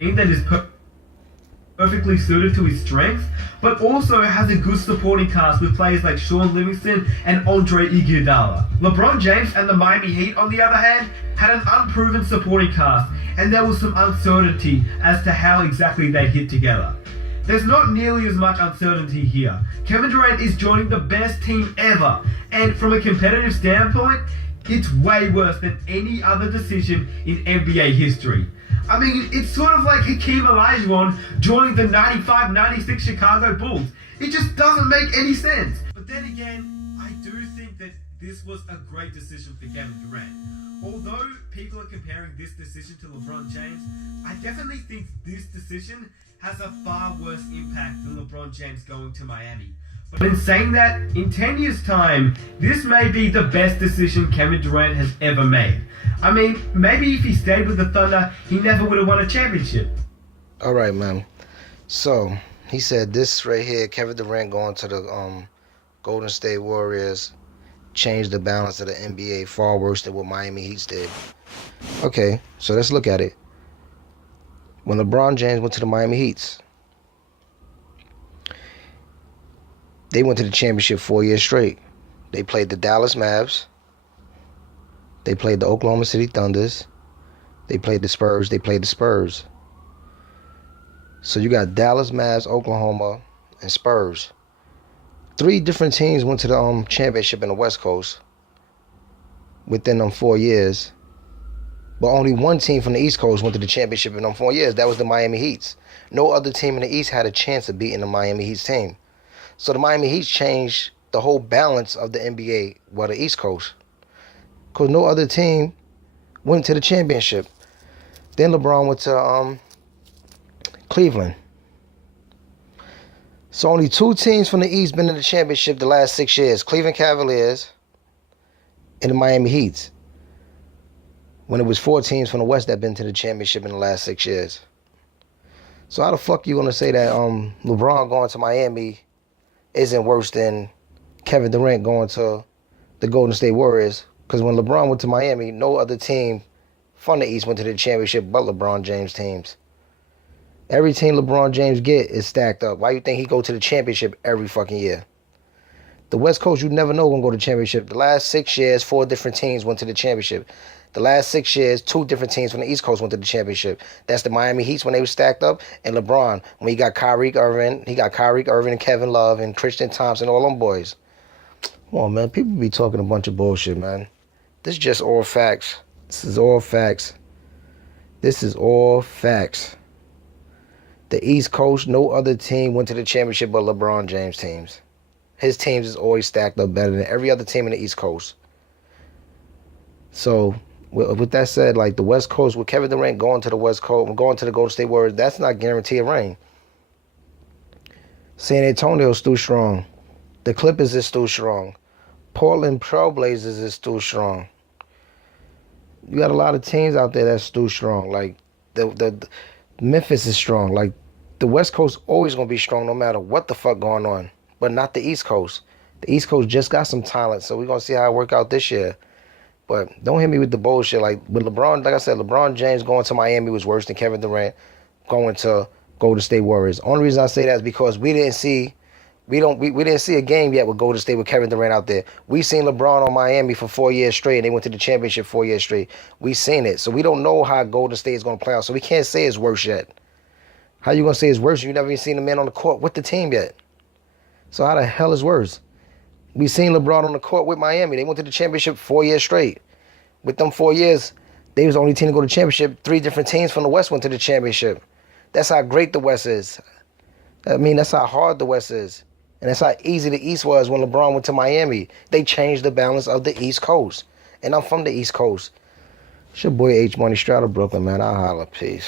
that is perfectly suited to his strengths, but also has a good supporting cast with players like Sean Livingston and Andre Iguodala. LeBron James and the Miami Heat, on the other hand, had an unproven supporting cast, and there was some uncertainty as to how exactly they'd hit together. There's not nearly as much uncertainty here. Kevin Durant is joining the best team ever, and from a competitive standpoint, it's way worse than any other decision in NBA history. I mean, it's sort of like Hakeem Olajuwon joining the 95-96 Chicago Bulls. It just doesn't make any sense. But then again, I do think that this was a great decision for Kevin Durant. Although people are comparing this decision to LeBron James, I definitely think this decision has a far worse impact than LeBron James going to Miami. But in saying that, in 10 years' time, this may be the best decision Kevin Durant has ever made. I mean, maybe if he stayed with the Thunder, he never would have won a championship. All right, man. So, he said this right here, Kevin Durant going to the Golden State Warriors, changed the balance of the NBA far worse than what Miami Heat did. Okay, so let's look at it. When LeBron James went to the Miami Heat, they went to the championship 4 years straight. They played the Dallas Mavs. They played the Oklahoma City Thunders. They played the Spurs. They played the Spurs. So you got Dallas, Mavs, Oklahoma, and Spurs. 3 different teams went to the championship in the West Coast within them 4 years. But only one team from the East Coast went to the championship in them 4 years. That was the Miami Heat. No other team in the East had a chance of beating the Miami Heat team. So the Miami Heat changed the whole balance of the NBA, well, the East Coast. Because no other team went to the championship. Then LeBron went to Cleveland. So only 2 teams from the East been in the championship the last 6 years. Cleveland Cavaliers and the Miami Heat. When it was 4 teams from the West that been to the championship in the last 6 years. So how the fuck you gonna say that LeBron going to Miami isn't worse than Kevin Durant going to the Golden State Warriors? Because when LeBron went to Miami, no other team from the East went to the championship but LeBron James teams. Every team LeBron James get is stacked up. Why you think he go to the championship every fucking year? The West Coast, you never know gonna go to the championship. The last 6 years, 4 different teams went to the championship. The last 6 years, 2 different teams from the East Coast went to the championship. That's the Miami Heat when they were stacked up, and LeBron when he got Kyrie Irving. He got Kyrie Irving and Kevin Love and Tristan Thompson, all them boys. Come on, man. People be talking a bunch of bullshit, man. This is just all facts. This is all facts. This is all facts. The East Coast, no other team went to the championship but LeBron James teams. His teams is always stacked up better than every other team in the East Coast. So, with that said, like the West Coast, with Kevin Durant going to the West Coast, going to the Golden State Warriors, that's not guaranteed rain. San Antonio's still strong. The Clippers is still strong. Portland Trail Blazers is still strong. You got a lot of teams out there that's still strong. Like the Memphis is strong. Like the West Coast always gonna be strong no matter what the fuck going on. But not the East Coast. The East Coast just got some talent, so we're gonna see how it work out this year. But don't hit me with the bullshit. Like with LeBron, like I said, LeBron James going to Miami was worse than Kevin Durant going to Golden State Warriors. Only reason I say that is because we didn't see a game yet with Golden State with Kevin Durant out there. We seen LeBron on Miami for 4 years straight, and they went to the championship 4 years straight. We seen it. So we don't know how Golden State is gonna play out. So we can't say it's worse yet. How you gonna say it's worse? You never even seen the man on the court with the team yet. So how the hell is worse? We seen LeBron on the court with Miami. They went to the championship 4 years straight. With them 4 years, they was the only team to go to the championship. 3 different teams from the West went to the championship. That's how great the West is. I mean, that's how hard the West is. And that's how easy the East was when LeBron went to Miami. They changed the balance of the East Coast. And I'm from the East Coast. It's your boy H Money Strata, Brooklyn, man. I'll holla. Peace.